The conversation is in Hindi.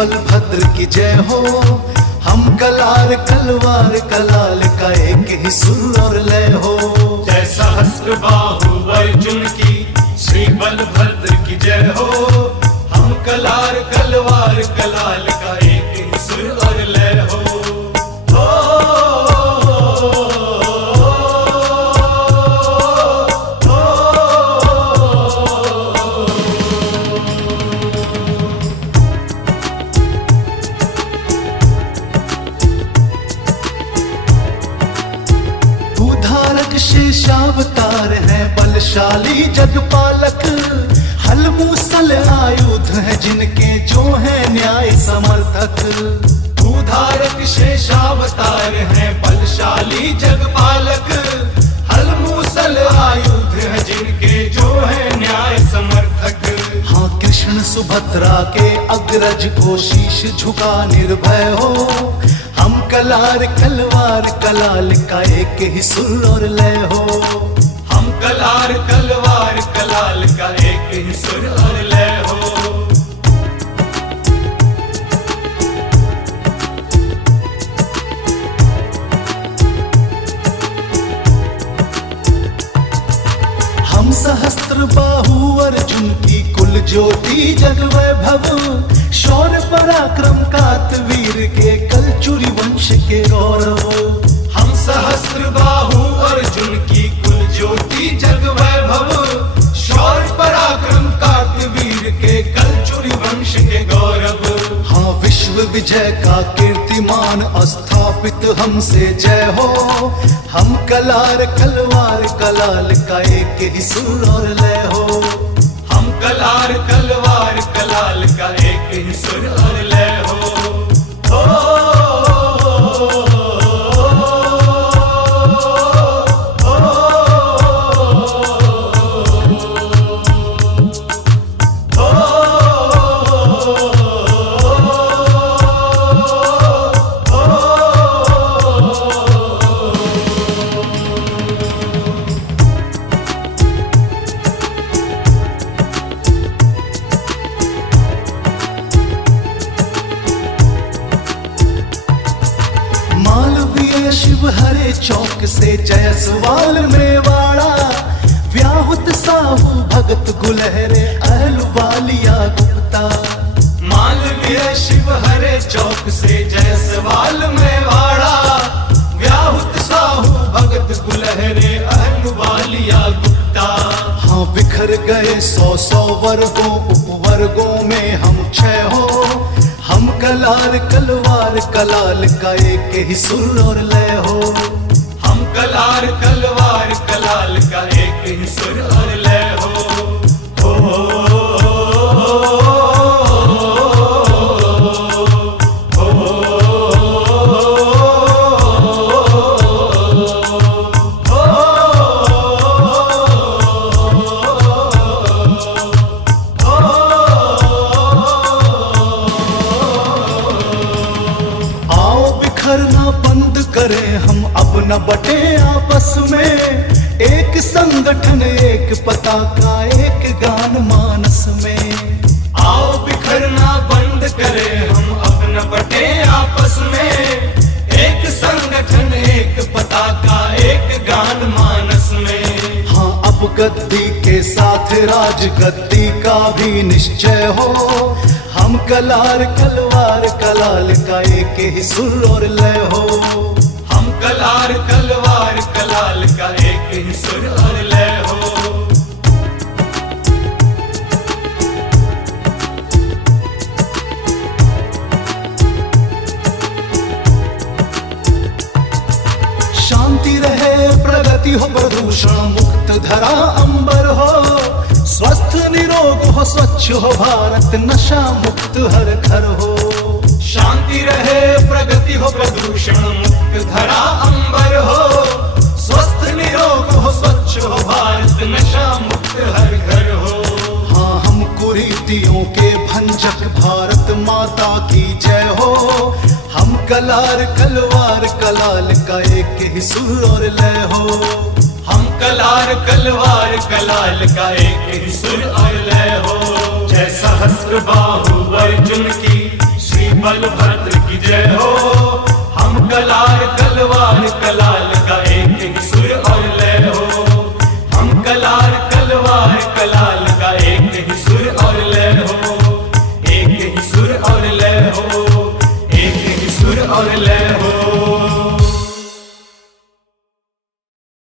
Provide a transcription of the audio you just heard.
बलभद्र की जय हो। हम कलार कलवार कलाल का एक ही सुर और लय हो। जय सहस्त्र बाहु अर्जुन की श्री बलभद्र की जय हो। हम कलार कलवार कलाल का एक ही सुर और लय हो। शेषावतार है बलशाली जगपालक। हल मूसल आयुध है जिनके जो है न्याय समर्थक। भूधारक शेषावतार है बलशाली जगपालक। हल मूसल आयुध है जिनके जो है न्याय समर्थक। हाँ कृष्ण सुभद्रा के अग्रज को शीश झुका निर्भय हो। हम कलार कलवार कलाल का एक ही सुर और लय हो। हम कलार कलवार कलाल का एक ही सुर और लय हो। हम सहस्त्र बाहु अर्जुन की कुल ज्योति जग वैभव। शौर्य पराक्रम कातवीर के कलचुरी वंश के गौरव। हम सहस्त्र बाहु अर्जुन की कुल ज्योति जग वैभव। शौर्य पराक्रम कातवीर के कलचुरी वंश के गौरव। हाँ विश्व विजय का कीर्तिमान स्थापित हमसे जय हो। हम कलार कलवार कलाल का एक ही सुर और लय हो। हम कलार कलवार कलाल का एक ही सुर और लय हो। शिव हरे चौक से जयसवाल मेवाड़ा। व्याहुत साहू भगत गुलहरे अहलुवालिया गुप्ता। मालवीय शिव हरे चौक से जयसवाल मेवाड़ा। व्याहुत साहू भगत गुलहरे अहलुवालिया गुप्ता। हाँ बिखर गए सौ सौ वर्गों उपवर्गों में हम छह हो। हम कलार कलवार कलाल का एक ही सुर और लय हो। हम कलार कलवार कलाल का एक ही सुर और लय हो। करें हम अब न बटे आपस में। एक संगठन एक पताका एक गान मानस में। आओ बिखरना बंद करें हम अब न बटे आपस में। एक संगठन एक पताका एक गान मानस में। हाँ अब गद्दी के साथ राज गद्दी का भी निश्चय हो। हम कलार कलवार कलाल का एक ही सुर और लय हो। हम कलार कलवार कलाल का एक ही सुर और लय हो। शांति रहे प्रगति हो प्रदूषण मुक्त धरा अंबर हो। स्वस्थ निरोग हो स्वच्छ हो भारत नशा मुक्त हर घर हो। शांति रहे प्रगति हो प्रदूषण मुक्त धरा अंबर हो। स्वस्थ निरोग हो स्वच्छ हो भारत नशा मुक्त हर घर हो। हाँ हम कुरीतियों के भंजक भारत माता की जय हो। हम कलार कलवार कलाल का एक ही सुर और लय हो। हम कलार कलवार कलाल का एक ही सुर और लय हो। जय सहस्त्र बाहु अर्जुन की बलभद्र की जय हो, हम कला